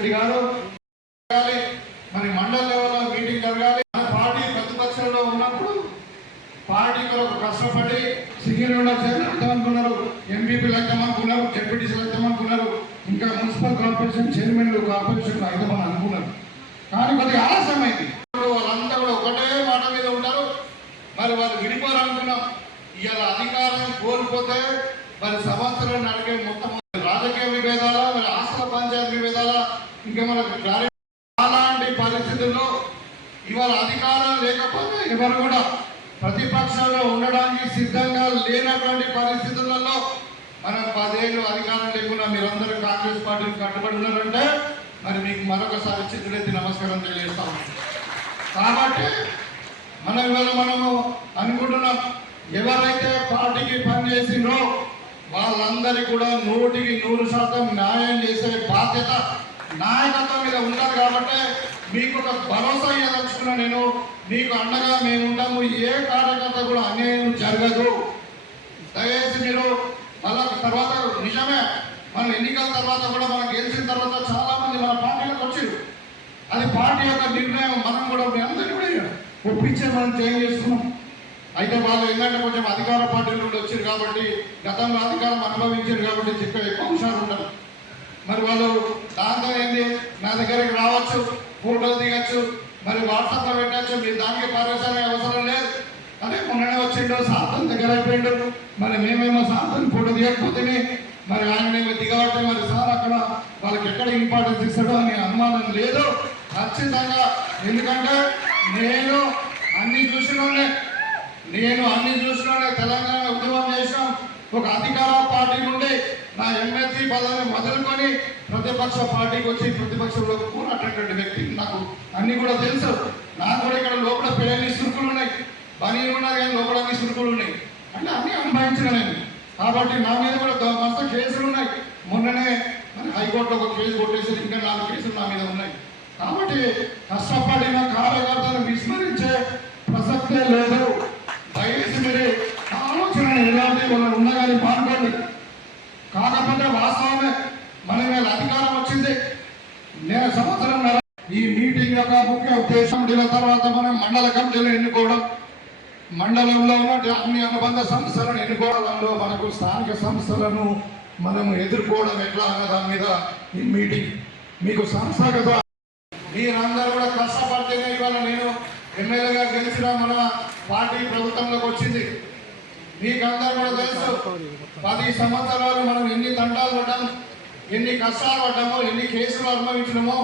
రెడ్డి గారు మరి మండల లెవెల్లో మీటింగ్ జరగాలి. మన పార్టీ ప్రతిపక్షంలో ఉన్నప్పుడు పార్టీ కొరకు కష్టపడి సింగిల్ అనుకున్నారు, ఎంపీపీలు అవుతామనుకున్నారు, జెడ్పీటీసీలు అవుతామనుకున్నారు, ఇంకా మున్సిపల్ కార్పొరేషన్ చైర్మన్లు కార్పొరేషన్ అవుతామని అనుకున్నారు. కానీ కొద్దిగా ఆలస్యమైంది. వాళ్ళంతా కూడా ఒకటే మాట మీద ఉంటారు. మరి వాళ్ళు విడిపోవాలనుకున్నాం. ఇవాళ అధికారం కోల్పోతే మరి సంవత్సరం నడిపే మొత్తం రాజకీయ విభేదాల, మరి ఆస్తుల పంచాయతీ విభేదాల, ఇంకా మనకు అలాంటి పరిస్థితుల్లో ఇవాళ అధికారం లేకపోతే ఎవరు కూడా ప్రతిపక్షంలో ఉండడానికి సిద్ధంగా లేనటువంటి పరిస్థితులలో మనం 10 ఏళ్ళు అధికారం లేకుండా మీరందరూ కాంగ్రెస్ పార్టీకి కట్టుబడి ఉన్నారంటే మరి మీకు మరొకసారి చేతులెత్తి నమస్కారం తెలియజేస్తాం. కాబట్టి మనము అనుకుంటున్నాం, ఎవరైతే పార్టీకి పనిచేసిండ్రో వాళ్ళందరికీ కూడా 100% న్యాయం చేసే బాధ్యత నాయకత్వం మీద ఉంటారు. కాబట్టి మీకు ఒక భరోసా ఇవ్వదలుచుకున్నా, నేను మీకు అండగా మేము ఉంటాము. ఏ కార్యకర్త కూడా అన్యాయం జరగదు. దయచేసి మీరు మళ్ళా తర్వాత నిజమే మన ఎన్నికల తర్వాత కూడా మనం గెలిచిన తర్వాత చాలా మంది మన పార్టీలకు వచ్చారు. అది పార్టీ యొక్క నిర్ణయం. మనం కూడా అందరినీ కూడా ఒప్పించే మనం చేంజ్ చేసుకున్నాం. అయితే వాళ్ళు ఏంటంటే కొంచెం అధికార పార్టీలు కూడా వచ్చారు కాబట్టి, గతంలో అధికారం అనుభవించారు కాబట్టి చెప్పే ఎక్కువ అంశాలు ఉంటారు. మరి వాళ్ళు దాంతో ఏంటి, నా దగ్గరికి రావచ్చు, ఫోటోలు దిగచ్చు, మరి వాట్సాప్లో పెట్టచ్చు, మీరు దానికి పర్యవేక్షణ అవసరం లేదు. అదే మొన్ననే వచ్చిండో సాధన దగ్గర అయిపోయిండు, మరి మేమేమో సాధన ఫోటో దిగకపోతే మరి ఆయనేమో దిగబట్టి మరి సార్ అక్కడ వాళ్ళకి ఎక్కడ ఇంపార్టెన్స్ ఇస్తాడో అని అనుమానం లేదు ఖచ్చితంగా. ఎందుకంటే నేను అన్ని చూసినోనే తెలంగాణ ఉద్యమం చేసినాం. ఒక అధికార పార్టీ నుండి నా ఎమ్మెల్సీ పదవిని మొదలుకొని ప్రతిపక్ష పార్టీకి వచ్చి ప్రతిపక్షంలో పోరాటేటువంటి వ్యక్తి. నాకు అన్ని కూడా తెలుసు. నాకు కూడా ఇక్కడ లోపల పేర్లు సురుకులు ఉన్నాయి, పని ఉన్నది కానీ లోపల అన్ని సురుకులు ఉన్నాయి. అంటే అన్ని అనుభవించిన నేను. కాబట్టి నా మీద కూడా మస్తు కేసులు ఉన్నాయి. మొన్ననే మరి హైకోర్టులో ఒక కేసు కొట్టేసి ఇంకా 4 కేసులు నా మీద ఉన్నాయి. కాబట్టి కష్టపడిన కార్యకర్తలను విస్మరించే ప్రసక్తే లేదు. దయచేసి మీరు ఆలోచన ఎలాంటి వాళ్ళు ఉండగానే పాల్గొండి. కాకపోతే వాస్తవమే మన మీద అధికారం వచ్చింది. నేను సంవత్సరం ఈ మీటింగ్ యొక్క ముఖ్య ఉద్దేశం తర్వాత మనం మండల కమిటీలు ఎన్నుకోవడం, మండలంలో ఉన్న అన్ని అనుబంధ సంస్థలను ఎన్నుకోవడంలో మనకు స్థానిక సంస్థలను మనము ఎదుర్కోవడం ఎట్లా అన్న దాని మీద ఈ మీటింగ్. మీకు సంస్థాగత మీరందరూ కూడా కష్టపడితేనే ఇవాళ నేను ఎమ్మెల్యేగా గెలిచిన మన పార్టీ ప్రభుత్వంలోకి వచ్చింది. మీకందరూ కూడా తెలుసు, 10 సంవత్సరాలు మనం ఎన్ని తండాలు పడ్డాము, ఎన్ని కష్టాలు పడ్డామో, ఎన్ని కేసులు అనుభవించినామో,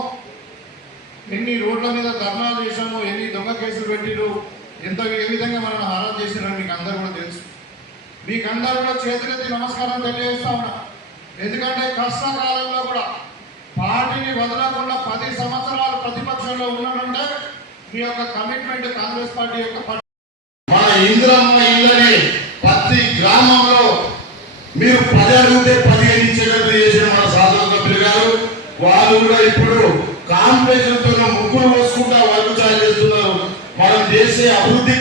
ఎన్ని రోడ్ల మీద ధర్నాలు చేశామో, ఎన్ని దొంగ కేసులు పెట్టిరు, ఏ విధంగా మనం హారాలు చేసినారో మీకు అందరూ కూడా తెలుసు. మీకందరూ కూడా చేతులెత్తి నమస్కారం తెలియజేస్తా ఉన్నా. ఎందుకంటే కష్టకాలంలో కూడా పార్టీని వదలకుండా 10 సంవత్సరాలు ప్రతిపక్షంలో ఉన్నారంటే మీ యొక్క కమిట్మెంట్ కాంగ్రెస్ పార్టీ యొక్క మన ఇంద్రమ్మ ఇళ్ళని ప్రతి గ్రామంలో మీరు 10 అడిగితే 15 ఇచ్చేటట్టు చేసిన మన శాసనసభ్యులు గారు వాళ్ళు కూడా ఇప్పుడు కాంపిటీషన్ తో ముగ్గురు పోసుకుంటా వర్క్ చేస్తున్నారు. మనం చేసే అభివృద్ధి